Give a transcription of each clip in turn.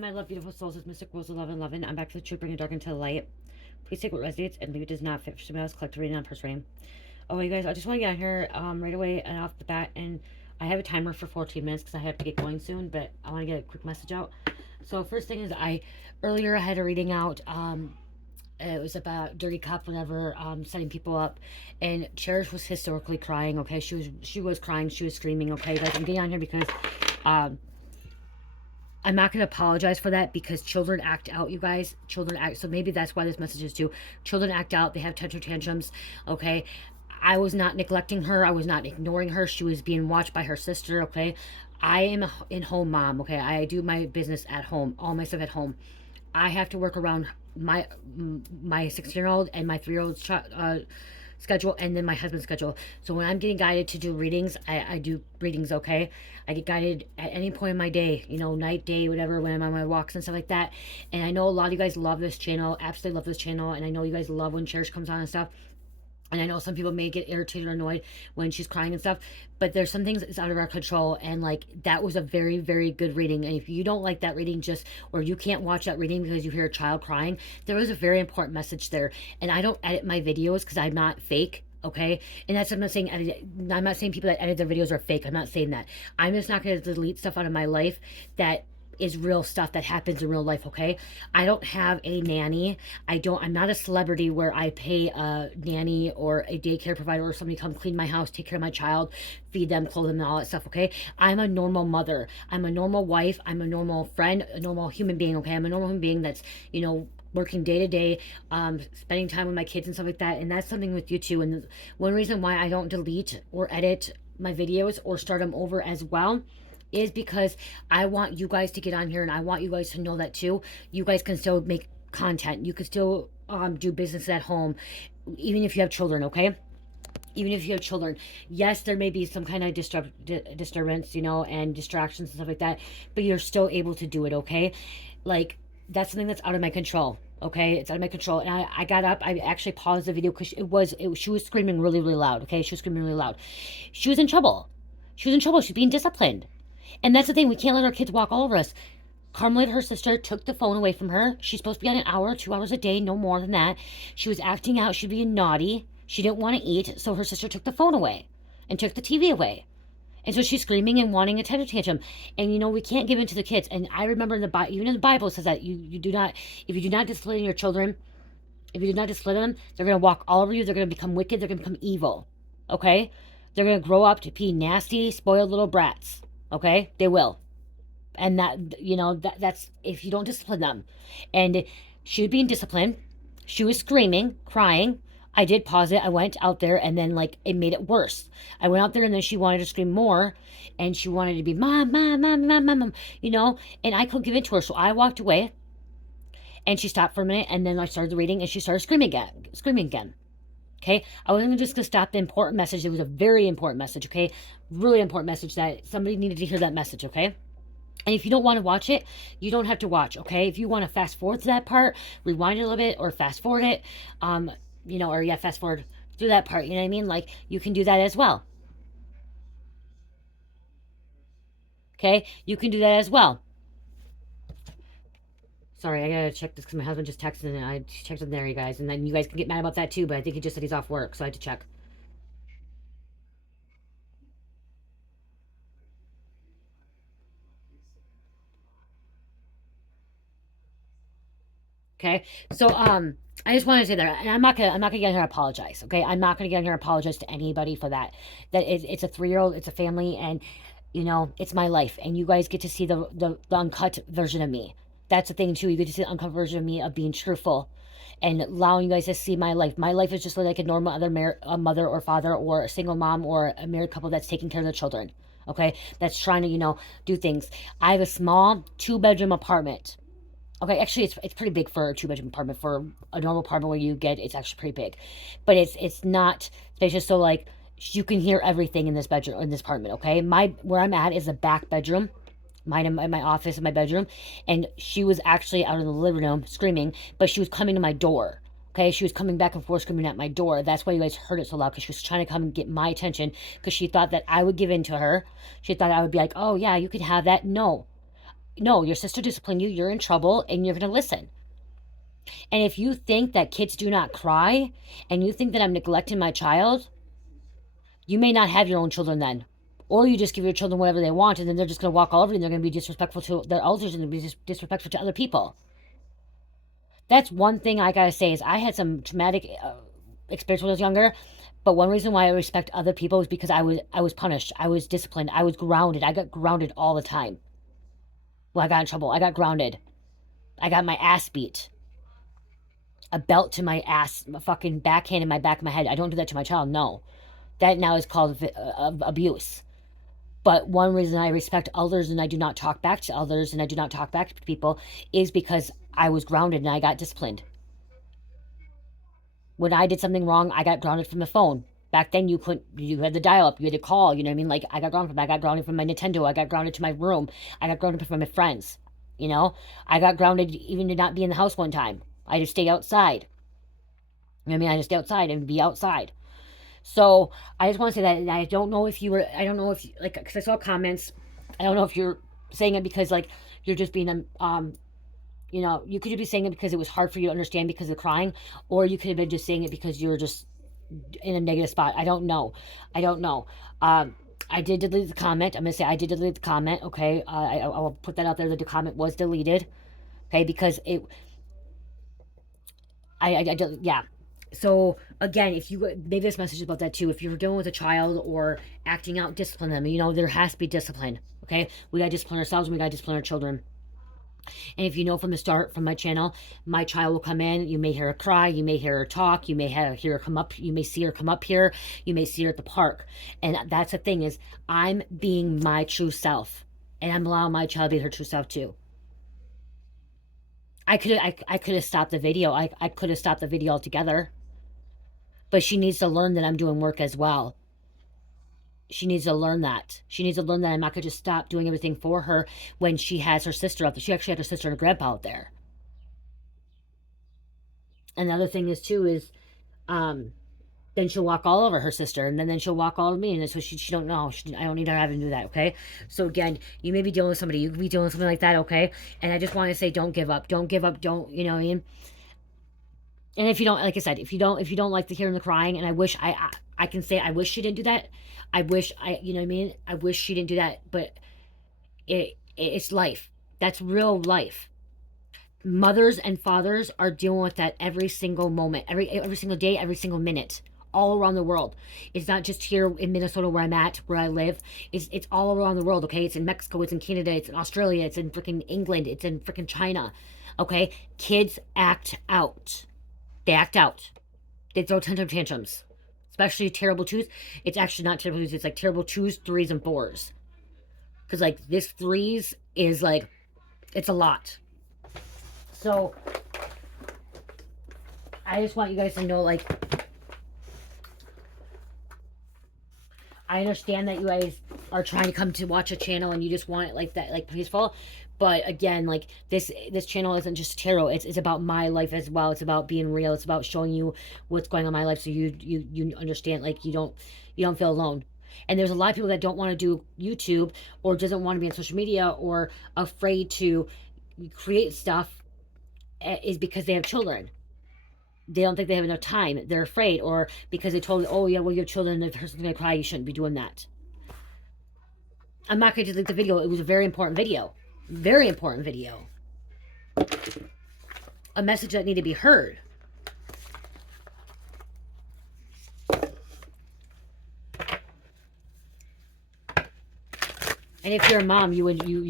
my love, beautiful souls. It's Mystic Rose 1111. I'm back to the truth, bringing dark into the light. Please take what resonates and leave it does not fit for somebody else. Collect a reading on person reading. Oh, you guys, I just want to get on here right away and off the bat. And I have a timer for 14 minutes because I have to get going soon, but I want to get a quick message out. So first thing is earlier I had a reading out. It was about dirty cop, whatever, setting people up, and Cherish was historically crying. Okay, she was crying, she was screaming. Okay, guys, I'm getting on here because I'm not going to apologize for that because children act out, you guys. Children act. So maybe that's why this message is too. Children act out. They have temper tantrums. Okay. I was not neglecting her. I was not ignoring her. She was being watched by her sister. Okay. I am a in-home mom. Okay. I do my business at home. All my stuff at home. I have to work around my 16-year-old and my 3-year-old schedule, and then my husband's schedule. So when I'm getting guided to do readings, I do readings. Okay, I get guided at any point in my day, you know, night, day, whatever, when I'm on my walks and stuff like that. And I know a lot of you guys love this channel, absolutely love this channel, and I know you guys love when Cherish comes on and stuff. And I know some people may get irritated or annoyed when she's crying and stuff, but there's some things that's out of our control. And like, that was a very, very good reading. And if you don't like that reading, or you can't watch that reading because you hear a child crying, there was a very important message there. And I don't edit my videos because I'm not fake. Okay. And that's, I'm not saying I'm not saying people that edit their videos are fake. I'm not saying that. I'm just not going to delete stuff out of my life that is real stuff that happens in real life. Okay, I don't have a nanny. I'm not a celebrity where I pay a nanny or a daycare provider or somebody come clean my house, take care of my child, feed them, clothe them, and all that stuff. Okay, I'm a normal mother. I'm a normal wife. I'm a normal friend, a normal human being. Okay, I'm a normal human being that's, you know, working day to day, spending time with my kids and stuff like that. And that's something with you too. And one reason why I don't delete or edit my videos or start them over as well is because I want you guys to get on here, and I want you guys to know that too. You guys can still make content. You can still do business at home, even if you have children. Okay, even if you have children, yes, there may be some kind of disturbance, you know, and distractions and stuff like that, but you're still able to do it. Okay, like, that's something that's out of my control. Okay, it's out of my control. And I got up. I actually paused the video because she was screaming really, really loud. Okay, she was screaming really loud. She was in trouble. She was in trouble. She's being disciplined. And that's the thing. We can't let our kids walk all over us. Carmelita, her sister, took the phone away from her. She's supposed to be on an hour, 2 hours a day, no more than that. She was acting out. She was being naughty. She didn't want to eat, so her sister took the phone away and took the TV away. And so she's screaming and wanting a temper tantrum. And, you know, we can't give in to the kids. And I remember even in the Bible says that you do not, if you do not discipline your children, if you do not discipline them, they're going to walk all over you. They're going to become wicked. They're going to become evil. Okay? They're going to grow up to be nasty, spoiled little brats. Okay, they will. And that, you know, that's if you don't discipline them. And she was being disciplined. She was screaming, crying. I did pause it. I went out there, and then, like, it made it worse. I went out there, and then she wanted to scream more, and she wanted to be mom, mom, mom, mom, mom, mom, you know, and I couldn't give in to her. So I walked away, and she stopped for a minute, and then I started the reading, and she started screaming again. Okay, I wasn't just going to stop the important message. It was a very important message, okay? Really important message that somebody needed to hear that message, okay? And if you don't want to watch it, you don't have to watch, okay? If you want to fast forward to that part, rewind it a little bit, or fast forward it, you know, or yeah, fast forward through that part, you know what I mean? Like, you can do that as well. Okay, you can do that as well. Sorry, I gotta check this because my husband just texted and I checked in there, you guys. And then you guys can get mad about that too, but I think he just said he's off work, so I had to check. Okay, so I just wanted to say that, and I'm not gonna get here and apologize. Okay, I'm not gonna get here and apologize to anybody for that. It's a 3-year-old, it's a family, and, you know, it's my life, and you guys get to see the uncut version of me. That's the thing too. You get to see the uncut version of me of being truthful, and allowing you guys to see my life. My life is just like a normal other a mother or father or a single mom or a married couple that's taking care of their children. Okay, that's trying to, you know, do things. I have a small 2-bedroom apartment. Okay, actually, it's pretty big for a 2-bedroom apartment. For a normal apartment where you get, it's actually pretty big, but it's not spacious. So, like, you can hear everything in this bedroom, in this apartment. Okay, where I'm at is a back bedroom. Mine in my office in my bedroom, and she was actually out in the living room screaming, but she was coming to my door. Okay, she was coming back and forth screaming at my door. That's why you guys heard it so loud, because she was trying to come and get my attention, because she thought that I would give in to her. She thought I would be like, oh yeah, you could have that. No, no, your sister disciplined you, you're in trouble, and you're going to listen. And if you think that kids do not cry, and you think that I'm neglecting my child, you may not have your own children then. Or you just give your children whatever they want, and then they're just going to walk all over you, and they're going to be disrespectful to their elders, and be disrespectful to other people. That's one thing I got to say is I had some traumatic experience when I was younger. But one reason why I respect other people is because I was punished. I was disciplined. I was grounded. I got grounded all the time. Well, I got in trouble. I got grounded. I got my ass beat. A belt to my ass, a fucking backhand in my back of my head. I don't do that to my child, no. That now is called abuse. But one reason I respect others and I do not talk back to others and I do not talk back to people is because I was grounded and I got disciplined. When I did something wrong, I got grounded from the phone. Back then, you had the dial up, you had to call, you know what I mean? Like, I got grounded from my Nintendo, I got grounded to my room, I got grounded from my friends, you know? I got grounded even to not be in the house one time. I just stay outside. You know what I mean? I just stay outside and be outside. So, I just want to say that I don't know if like, because I saw comments, I don't know if you're saying it because, like, you're just being, you know, you could be saying it because it was hard for you to understand because of the crying, or you could have been just saying it because you were just in a negative spot. I don't know. I did delete the comment. I'm going to say I did delete the comment, okay? I will put that out there that the comment was deleted, okay? Because yeah. So, again, if you, maybe this message is about that too. If you're dealing with a child or acting out, discipline them. You know, there has to be discipline, okay? We got to discipline ourselves and we got to discipline our children. And if you know from the start, from my channel, my child will come in, you may hear her cry, you may hear her talk, you may hear her come up, you may see her come up here, you may see her at the park. And that's the thing is, I'm being my true self. And I'm allowing my child to be her true self too. I could have stopped the video. I could have stopped the video altogether. But she needs to learn that I'm doing work as well. She needs to learn that. She needs to learn that I'm not going to just stop doing everything for her when she has her sister out there. She actually had her sister and her grandpa out there. And the other thing is, too, is then she'll walk all over her sister, and then she'll walk all over me, and so she don't know. I don't need her having to do that, okay? So, again, you may be dealing with somebody. You could be dealing with something like that, okay? And I just want to say, don't give up. Don't give up. Don't, you know what I mean? And if you don't, like I said, if you don't like the hearing the crying, and I can say I wish she didn't do that. You know what I mean? I wish she didn't do that, but it's life. That's real life. Mothers and fathers are dealing with that every single moment, every single day, every single minute, all around the world. It's not just here in Minnesota where I'm at, where I live. It's all around the world, okay? It's in Mexico, it's in Canada, it's in Australia, it's in freaking England, it's in freaking China, okay? Kids act out. They act out. They throw tantrums. Especially terrible twos. It's actually not terrible twos. It's like terrible twos, threes, and fours. Because, like, this threes is, like, it's a lot. So, I just want you guys to know, like, I understand that you guys are trying to come to watch a channel and you just want it like that, like peaceful. But again, like this channel isn't just tarot. It's about my life as well. It's about being real. It's about showing you what's going on in my life so you understand, like you don't feel alone. And there's a lot of people that don't want to do YouTube or doesn't want to be on social media or afraid to create stuff is because they have children. They don't think they have enough time. They're afraid, or because they told, oh yeah, well, you have children, the person's gonna cry, you shouldn't be doing that. I'm not gonna delete the video. It was a very important video. Very important video. A message that needed to be heard. And if you're a mom, you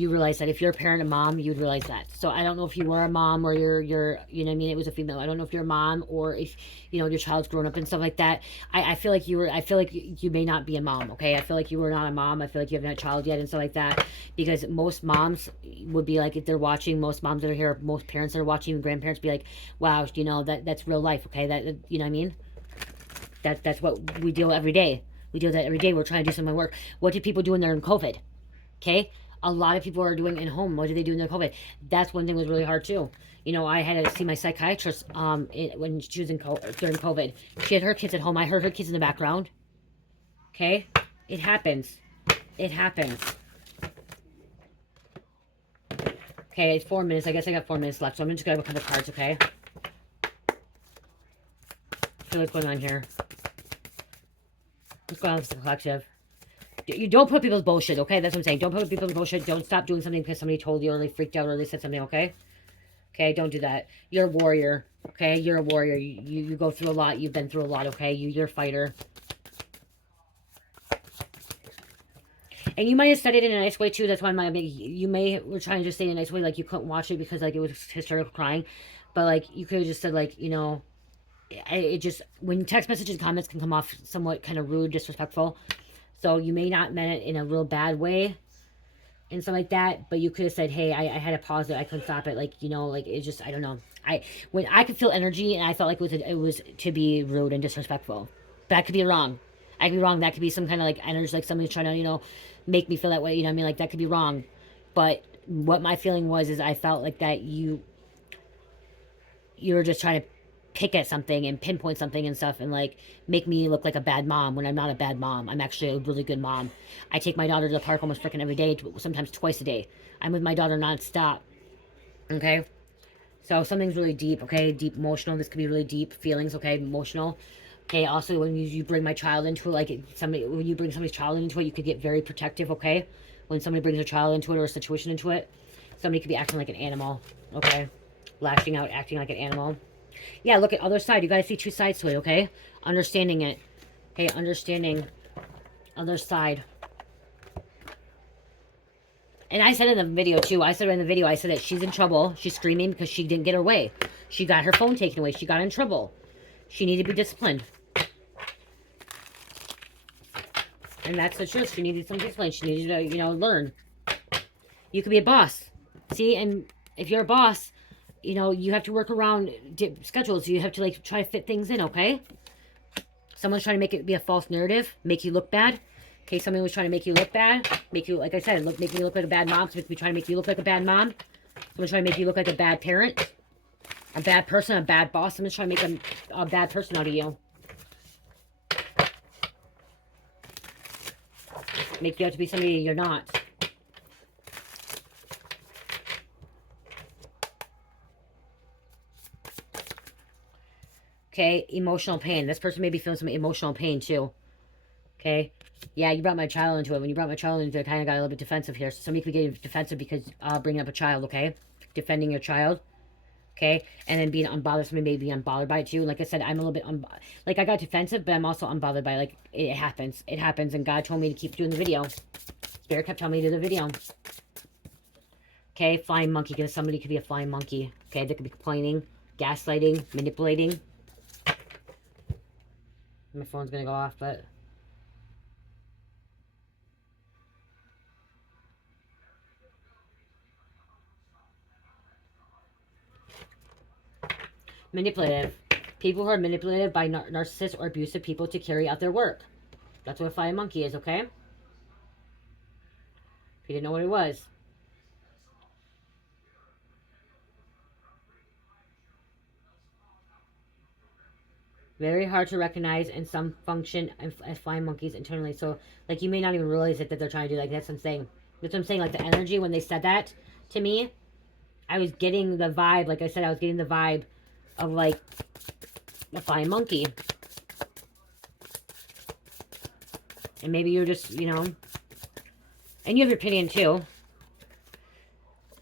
realize that. If you're a parent and mom, you would realize that. So I don't know if you were a mom or you're you know what I mean, it was a female. I don't know if you're a mom or if you know your child's grown up and stuff like that. I feel like you may not be a mom, okay? I feel like you were not a mom. I feel like you haven't had a child yet and stuff like that. Because most moms would be like, if they're watching, most moms that are here, most parents that are watching, and grandparents be like, wow, you know, that's real life, okay? That, you know what I mean? That's what we deal with every day. We deal with that every day. We're trying to do some work. What did people do when they're in COVID? Okay, a lot of people are doing it at home. What do they do in their COVID? That's one thing that was really hard too. You know, I had to see my psychiatrist when she was during COVID. She had her kids at home. I heard her kids in the background. Okay, it happens. It happens. Okay, it's 4 minutes. I guess I got 4 minutes left, so I'm just gonna grab a couple cards, okay? See what's going on here. What's going on with the collective? You don't put people's bullshit, okay? That's what I'm saying. Don't put people's bullshit. Don't stop doing something because somebody told you or they freaked out or they said something, okay? Okay, don't do that. You're a warrior, okay? You're a warrior. You go through a lot. You've been through a lot, okay? You're a fighter. And you might have said it in a nice way, too. That's why you may were trying to just say it in a nice way, like you couldn't watch it because, like, it was hysterical crying. But, like, you could have just said, like, you know, it just, when text messages and comments can come off somewhat kind of rude, disrespectful. So you may not meant it in a real bad way and stuff like that, but you could have said, hey, I had to pause it, I couldn't stop it, like, you know, like, it just, I don't know. When I could feel energy, and I felt like it was to be rude and disrespectful. That could be wrong. I could be wrong. That could be some kind of, like, energy, like somebody's trying to, you know, make me feel that way, you know what I mean? Like, that could be wrong. But what my feeling was is I felt like that you were just trying to pick at something and pinpoint something and stuff and, like, make me look like a bad mom when I'm not a bad mom. I'm actually a really good mom. I take my daughter to the park almost freaking every day, sometimes twice a day. I'm with my daughter nonstop. Okay? So something's really deep, okay? Deep emotional. This could be really deep feelings, okay? Emotional. Okay, also when you bring my child into it, like when you bring somebody's child into it, you could get very protective, okay? When somebody brings a child into it or a situation into it, somebody could be acting like an animal, okay? Lashing out, acting like an animal. Yeah, look at other side. You guys see two sides to it, okay? Understanding it. Okay, understanding other side. And I said in the video, too. I said that she's in trouble. She's screaming because she didn't get her way. She got her phone taken away. She got in trouble. She needed to be disciplined. And that's the truth. She needed some discipline. She needed to, you know, learn. You could be a boss. See, and if you're a boss, you know, you have to work around schedules. You have to, like, try to fit things in, okay? Someone's trying to make it be a false narrative, make you look bad. Okay, someone was trying to make you look bad, make you, like I said, make me look like a bad mom. Someone's trying to make you look like a bad mom. Someone's trying to make you look like a bad parent, a bad person, a bad boss. Someone's trying to make a bad person out of you. Make you have to be somebody you're not. Okay, emotional pain. This person may be feeling some emotional pain too. Okay. Yeah, you brought my child into it. When you brought my child into it, I kind of got a little bit defensive here. So somebody could get defensive because bringing up a child, okay? Defending your child, okay? And then being unbothered. Somebody may be unbothered by it too. Like I said, I'm a little bit, like I got defensive, but I'm also unbothered by it. Like, it happens. It happens, and God told me to keep doing the video. Spirit kept telling me to do the video. Okay, flying monkey, because somebody could be a flying monkey. Okay, they could be complaining, gaslighting, manipulating. My phone's going to go off, but... Manipulative. People who are manipulated by narcissists or abusive people to carry out their work. That's what a flying monkey is, okay? If you didn't know what it was. Very hard to recognize, and some function as flying monkeys internally. So, like, you may not even realize it that they're trying to do. Like, that's what I'm saying. That's what I'm saying. Like, the energy when they said that to me, I was getting the vibe. Like I said, I was getting the vibe of, like, a flying monkey. And maybe you're just, you know... And you have your opinion, too.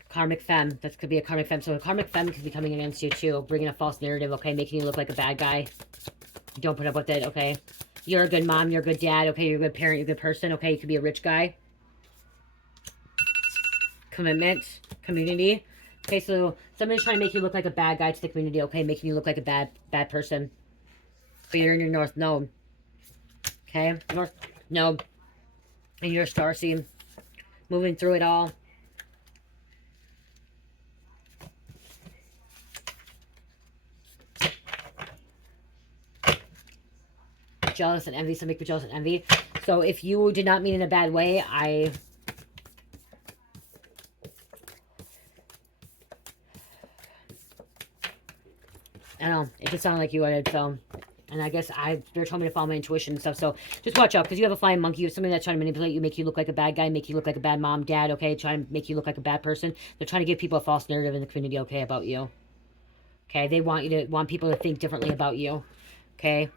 Karmic femme. That could be a karmic femme. So a karmic femme could be coming against you, too. Bringing a false narrative, okay? Making you look like a bad guy. Don't put up with it, okay? You're a good mom. You're a good dad, okay? You're a good parent. You're a good person, okay? You could be a rich guy. Commitment. Community. Okay, so somebody's trying to make you look like a bad guy to the community, okay? Making you look like a bad person. But you're in your North Node. Okay? North Node. And you're a starseed. Moving through it all. Jealous and envy. Some make me jealous and envy. So if you did not mean in a bad way, I don't know. It just sounded like you would. So And I guess Spirit told me to follow my intuition and stuff. So just watch out, because you have a flying monkey. You have somebody that's trying to manipulate you, make you look like a bad guy, make you look like a bad mom, dad, okay? Trying to make you look like a bad person. They're trying to give people a false narrative in the community, okay, about you. Okay, they want people to think differently about you. Okay?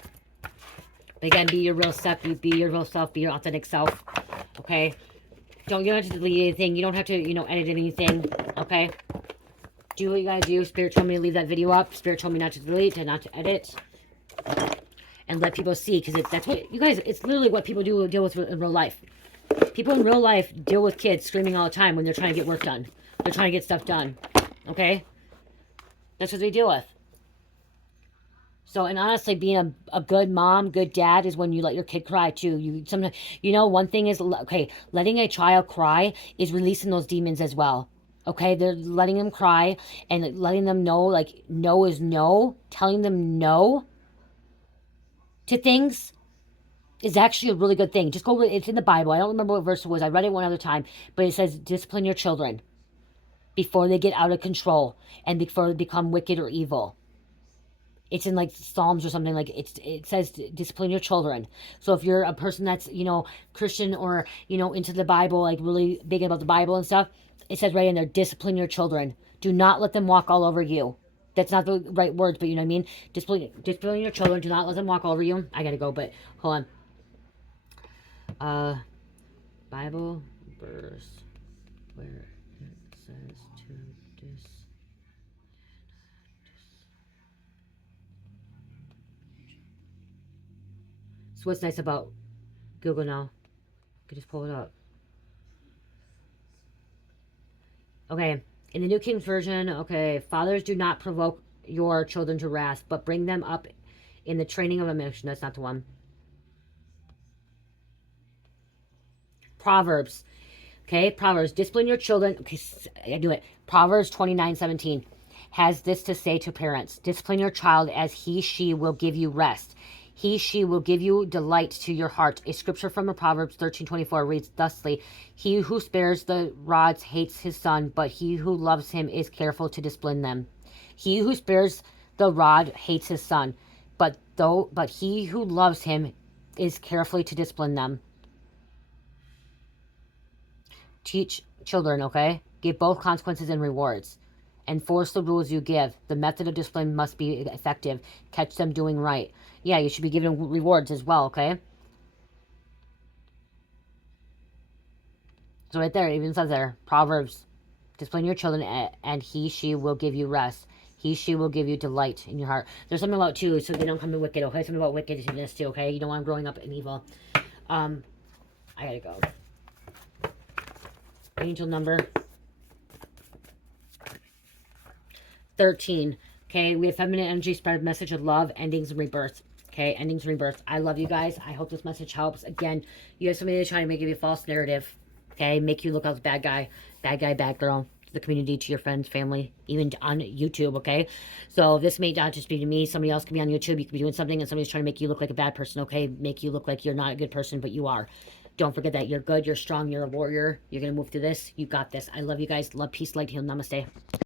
But again, be your real self, be your real self, be your authentic self. Okay? You don't have to delete anything. You don't have to, edit anything. Okay? Do what you gotta do. Spirit told me to leave that video up. Spirit told me not to delete and not to edit. And let people see, because that's what, you guys, it's literally what people deal with in real life. People in real life deal with kids screaming all the time when they're trying to get work done. They're trying to get stuff done. Okay? That's what they deal with. So, and honestly, being a good mom, good dad is when you let your kid cry too. Sometimes, one thing is, okay, letting a child cry is releasing those demons as well. Okay, they're letting them cry and letting them know, like, no is no. Telling them no to things is actually a really good thing. Just go, it's in the Bible. I don't remember what verse it was. I read it one other time, but it says, discipline your children before they get out of control and before they become wicked or evil. It's in like Psalms or something, like it says discipline your children. So if you're a person that's, Christian or, into the Bible, like really big about the Bible and stuff, it says right in there, discipline your children. Do not let them walk all over you. That's not the right words, but you know what I mean? Discipline your children. Do not let them walk all over you. I gotta go, but hold on. Bible verse where it says to So what's nice about Google now? You can just pull it up. Okay, in the New King Version, okay, fathers, do not provoke your children to wrath, but bring them up in the training of a mission. That's not the one. Proverbs. Okay, Proverbs, discipline your children. Okay, I do it. Proverbs 29:17 has this to say to parents: discipline your child as she will give you rest. She will give you delight to your heart. A scripture from the Proverbs 13:24 reads thusly: he who spares the rods hates his son, but he who loves him is careful to discipline them. He who spares the rod hates his son, but he who loves him is carefully to discipline them. Teach children, okay? Give both consequences and rewards. Enforce the rules you give. The method of discipline must be effective. Catch them doing right. Yeah, you should be giving rewards as well, okay? So right there, it even says there, Proverbs, discipline your children and she will give you rest. She will give you delight in your heart. There's something about too, so they don't come in wicked, okay? Something about wickedness too, okay? You don't want them growing up in evil. I gotta go. Angel number 13. Okay, we have feminine energy, spread message of love, endings and rebirth. Okay, endings and rebirth. I love you guys. I hope this message helps. Again, you have somebody that's trying to give you a false narrative. Okay, make you look like a bad guy, bad girl, to the community, to your friends, family, even on YouTube, okay? So this may not just be to me. Somebody else can be on YouTube. You could be doing something and somebody's trying to make you look like a bad person, okay? Make you look like you're not a good person, but you are. Don't forget that you're good, you're strong, you're a warrior. You're going to move through this. You got this. I love you guys. Love, peace, light, heal. Namaste.